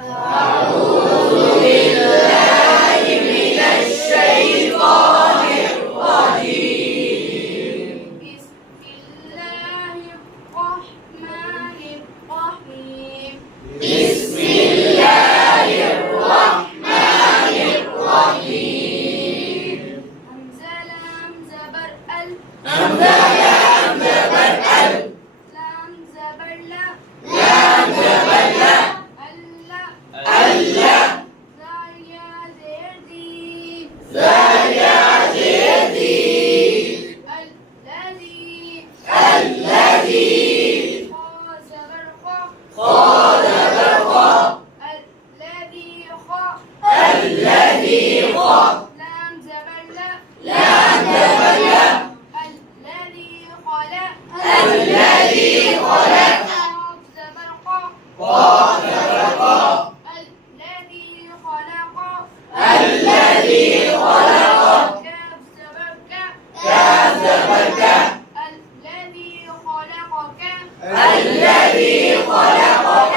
أعوذ بالله من الشيطان الرجيم. بسم الله الرحمن الرحيم. بسم الله الرحمن الرحيم. همزة لام زبر ال. همزة لام زبر ال. لام زبر لا. لام زبر لا. ألا. ألا. زايا زير دي. زايا زير دي. الذي. الذي. خا زبر خا. خا زبر خا. الذي خا. الذي خا. لام زبر لا. لام زبر لا. الذي خلق. الذي خلق. قاف زبر قا. قا زبر قا. الذي خلق. الذي خلق. كاف زبر كا. كاف زبر كا. الذي خلقك. الذي خلقك.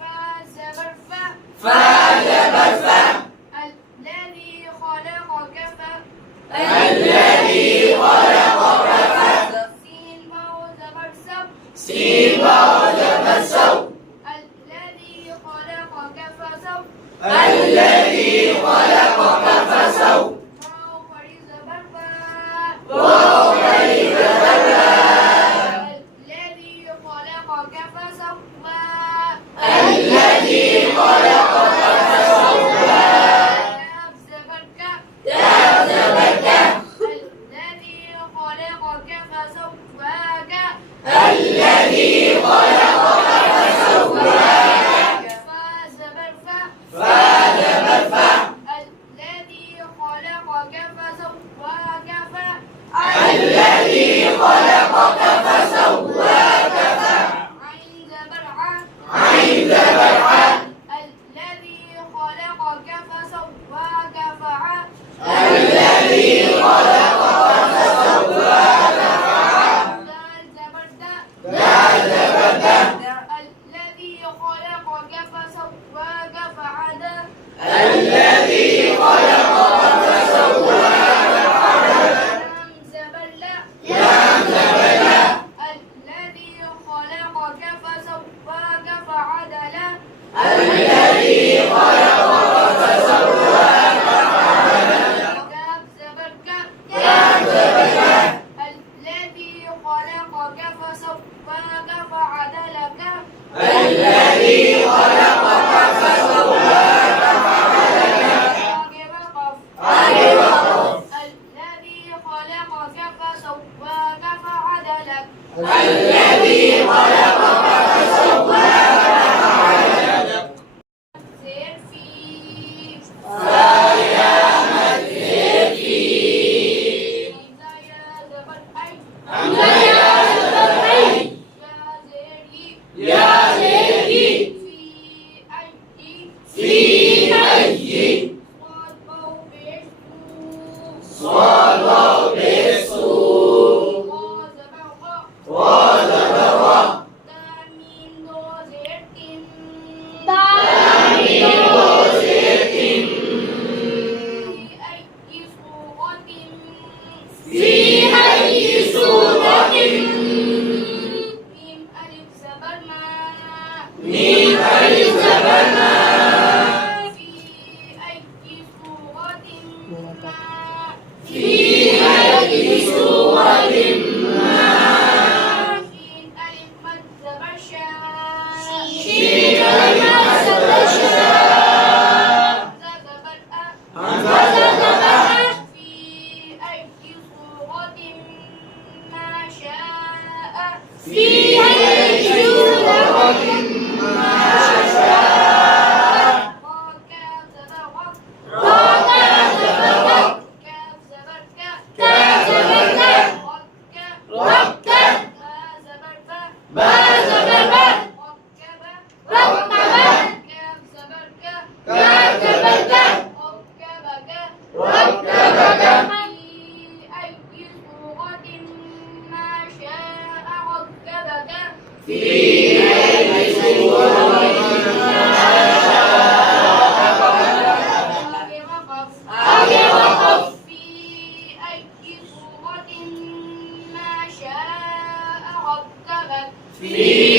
فا زبر فا. فا زبر فا. الذي خلقك فا. الذي خلقك فا. سين واو زبر سب. سين واو زبر سو. الذي خلقك فسو. الذي خلقك فسو. واو فري زبر فا. واو فري زبر لا. الذي خلقك فسوى. الذي خلقك فسوى. كاف زبر كا. كاف زبر كا. الذي خلقك فسواك. الذي خلقك فسواك. فا زبر فا. فا زبر فا. الذي خلقك فسواك فا. الذي خلقك فسواك فا. عين زبر ع. عين زبر ع. الذي خلقك فسواك فعا. الذي خلقك فسواك فعا. دال زبر دا. دال زبر دا. الذي خلقك فسواك فعدا. الذي خلقك فسواك فعدل. لام زبر لا. لام زبر لا. الذي خلقك فسواك فعدلا. الذي خلقك فسواك فعدل. كاف زبر كا. كاف زبر كا. الذي خلقك فسواك فعدلك. الذي خلقك فسواك فعدلك. راغب قف. عاقب وقف. الذي خلقك فسواك فعدلك. الذي خلقك فسواك فعدلك. زير في. فيا مدير في. همزة يا زبر أي. همزة يا زبر أي. يا زير ي. يا زير ي. في أي. في أي. صاد واو بيش سو. صاد واو بيش سو. خا زبر خا. خا زبر خا. دال ميم دو زير تين. آمين وزيت. في أي سورة. في أي سورة. ميم ألف زبر ما. ميم ألف زبر ما. في أي سورة ما. في أي سورة ما. شين ألف مد زبر شا. شين ألف زبر شا. همزة زبر أ. همزة زبر أ. في أي سورة ما شاء. في أي سورة ما شاء. را كاف زبر غ. را كاف زبر غ. كاف زبر كا. كاف زبر كا. ركب. ركب. با زبر با. با زبر با. ركب. ركب. كاف زبر كا. كاف زبر كا. ركبك. ركبك. في أي سورة ما شاء ركبك. في أي سورة ما شاء في